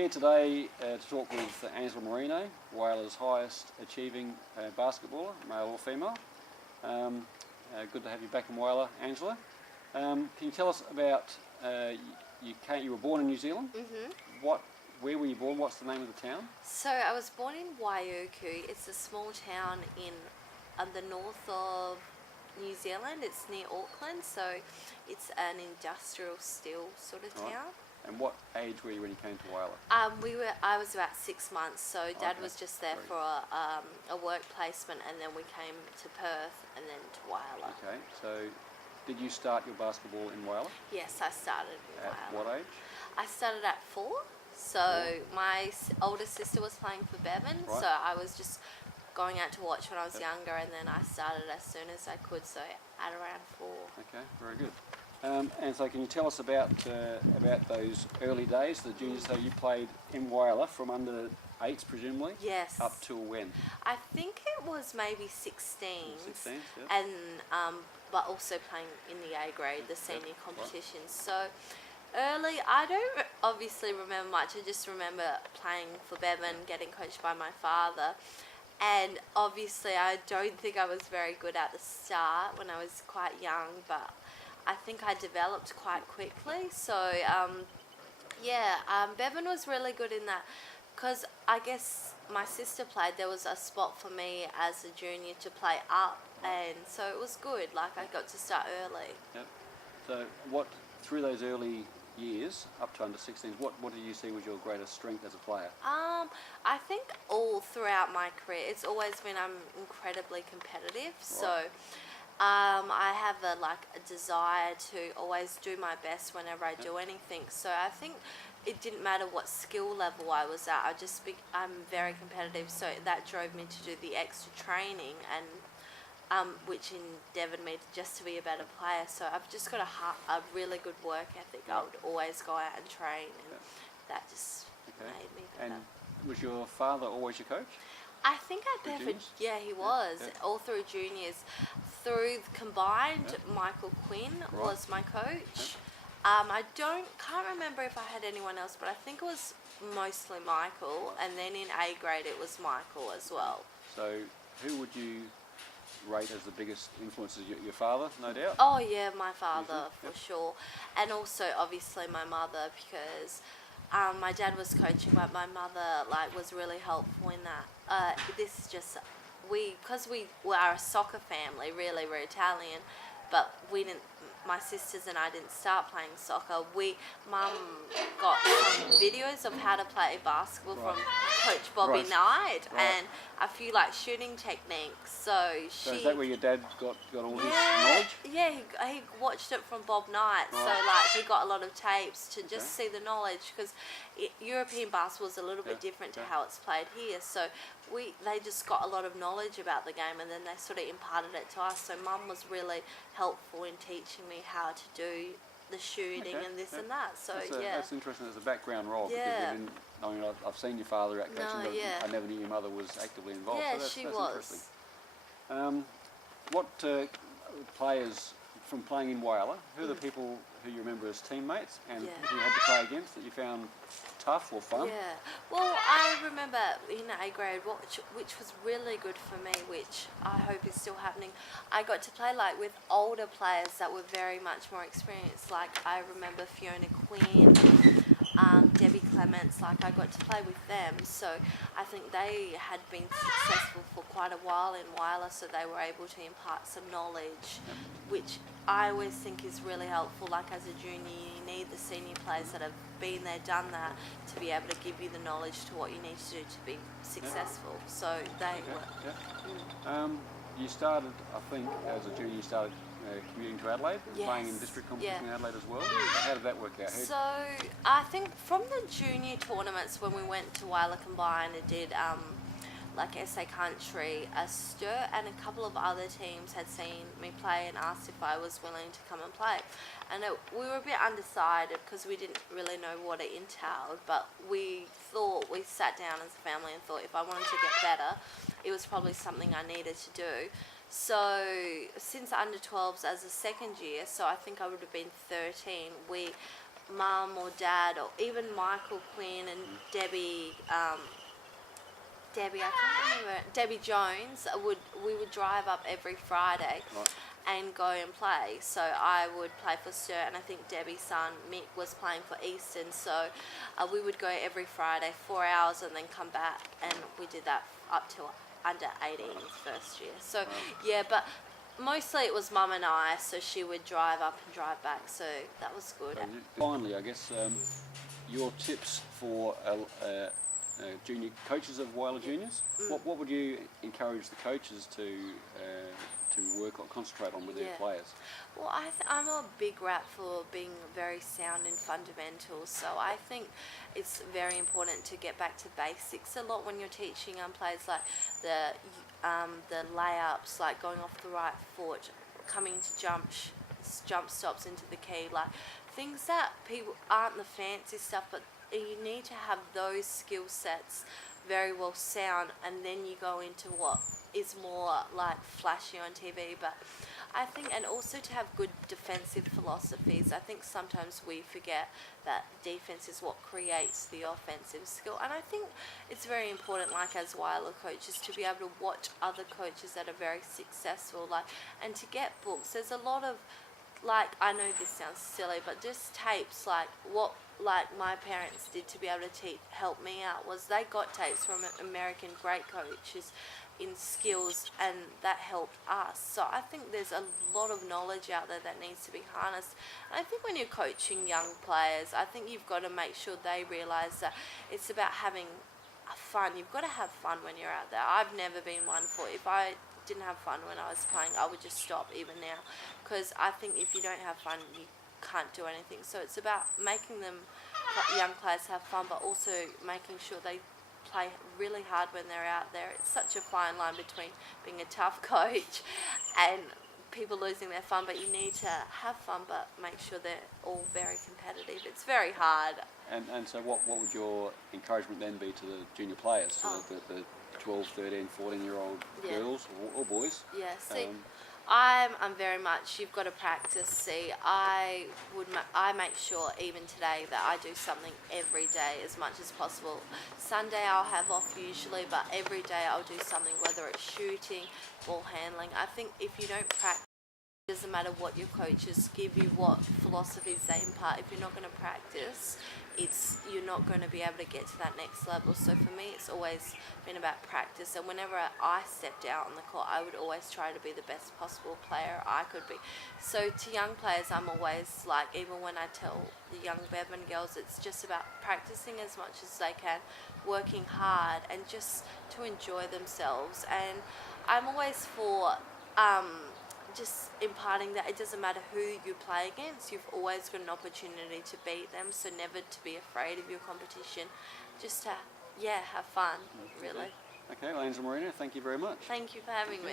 here today to talk with Angela Marino, Whyalla's highest achieving basketballer, male or female. Good to have you back in Whyalla, Angela. Can you tell us about, you were born in New Zealand? Mm-hmm. Where were you born? What's the name of the town? So I was born in Whyalla. It's a small town in the north of New Zealand. It's near Auckland, so it's an industrial steel sort of town. And what age were you when you came to Whyalla? I was about 6 months, so Dad was just there for a work placement, and then we came to Perth and then to Whyalla. Okay, so did you start your basketball in Whyalla? Yes, I started in Whyalla. At what age? I started at 4. So my older sister was playing for Bevan, so I was just going out to watch when I was younger, and then I started as soon as I could, so at around 4. Okay, very good. And so can you tell us about those early days, the juniors? So you played in Whyalla from under 8s presumably? Yes. Up till when? I think it was maybe 16. 16, yep. And but also playing in the A grade, the senior competitions. So early, I don't obviously remember much. I just remember playing for Bevan, getting coached by my father. And obviously I don't think I was very good at the start when I was quite young, but I think I developed quite quickly. So Bevan was really good in that, because I guess my sister played. There was a spot for me as a junior to play up, and so it was good. Like, I got to start early. Yep. So through those early years up to under 16s, what did you see was your greatest strength as a player? I think all throughout my career, it's always been I'm incredibly competitive. So I have a desire to always do my best whenever I do anything. So I think it didn't matter what skill level I was at. I'm very competitive, so that drove me to do the extra training, and which endeavoured me just to be a better player. So I've just got a really good work ethic. I would always go out and train, and that just made me better. And was your father always your coach? I think at Bevan, he was. All through juniors. Through combined, Michael Quinn was my coach. I can't remember if I had anyone else, but I think it was mostly Michael, and then in A grade it was Michael as well. So who would you rate as the biggest influences? Your father, no doubt? Oh yeah, my father for sure. And also obviously my mother, because my dad was coaching, but my mother was really helpful in that. This is just because we are a soccer family. Really, we're Italian, but we didn't. My sisters and I didn't start playing soccer. Mum got some videos of how to play basketball from Coach Bobby Knight and a few shooting techniques. So is that where your dad got all his knowledge? Yeah, he watched it from Bob Knight. So he got a lot of tapes to just see the knowledge, because European basketball is a little bit different to how it's played here. So they just got a lot of knowledge about the game, and then they sort of imparted it to us. So Mum was really helpful in teaching me how to do the shooting and this and that. So that's interesting as a background role, because I've seen your father out coaching, but I never knew your mother was actively involved. Yeah, so that's she was. Interesting. What players from playing in Whyalla, who are the people who you remember as teammates and who you had to play against that you found tough or fun? Yeah, well, I remember in A grade, which was really good for me, which I hope is still happening. I got to play with older players that were very much more experienced. I remember Fiona Quinn, Debbie Clements. I got to play with them, so I think they had been successful for quite a while in Whyalla, so they were able to impart some knowledge, which I always think is really helpful. As a junior, you need the senior players that have been there, done that, to be able to give you the knowledge to what you need to do to be successful. So they were. You started, I think, as a junior, you started commuting to Adelaide, playing in district competition in Adelaide as well. How did that work out? So I think from the junior tournaments, when we went to Whyalla Combined, it did SA Country, Sturt and a couple of other teams had seen me play and asked if I was willing to come and play. And we were a bit undecided because we didn't really know what it entailed, but we sat down as a family and thought if I wanted to get better, it was probably something I needed to do. So since under 12s as a second year, so I think I would have been 13, mum or dad or even Michael Quinn and Debbie, I can't remember, Debbie Jones, we would drive up every Friday Right. and go and play. So I would play for Sturt, and I think Debbie's son Mick was playing for Eastern. So we would go every Friday, 4 hours, and then come back, and we did that up till under 18's first year. So yeah, but mostly it was mum and I, so she would drive up and drive back, so that was good. Finally, I guess your tips for junior coaches of Whyalla Juniors. What would you encourage the coaches to work or concentrate on with their players? Well, I'm a big rap for being very sound in fundamentals, so I think it's very important to get back to basics a lot when you're teaching players, like the layups, like going off the right foot, coming to jump stops into the key, like things that people aren't the fancy stuff, but you need to have those skill sets very well sound, and then you go into what is more like flashy on TV. But I think, and also to have good defensive philosophies. I think sometimes we forget that defense is what creates the offensive skill, and I think it's very important, like as Whyalla coaches, to be able to watch other coaches that are very successful, like, and to get books. There's a lot of, like, I know this sounds silly, but just tapes, like what my parents did to be able to help me out was they got tapes from American great coaches in skills, and that helped us. So I think there's a lot of knowledge out there that needs to be harnessed. And I think when you're coaching young players, I think you've got to make sure they realise that it's about having fun. You've got to have fun when you're out there. I've never been one for, if I didn't have fun when I was playing, I would just stop even now, because I think if you don't have fun, you can't do anything. So it's about making them, young players, have fun, but also making sure they play really hard when they're out there. It's such a fine line between being a tough coach and people losing their fun, but you need to have fun but make sure they're all very competitive. It's very hard. And so what would your encouragement then be to the junior players, to the 12, 13, 14-year-old girls or boys? Yeah, see, I'm very much, you've got to practice. See, I make sure even today that I do something every day as much as possible. Sunday I'll have off usually, but every day I'll do something, whether it's shooting, ball handling. I think if you don't practice, it doesn't matter what your coaches give you, what philosophies they impart. If you're not going to practice, you're not going to be able to get to that next level. So for me, it's always been about practice, and whenever I stepped out on the court, I would always try to be the best possible player I could be. So to young players, I'm always like, even when I tell the young Bevan girls, it's just about practicing as much as they can, working hard, and just to enjoy themselves. And I'm always for just imparting that it doesn't matter who you play against, you've always got an opportunity to beat them, so never to be afraid of your competition, just to have fun, really. Okay, well, Angela Marino, thank you very much. Thank you for having me.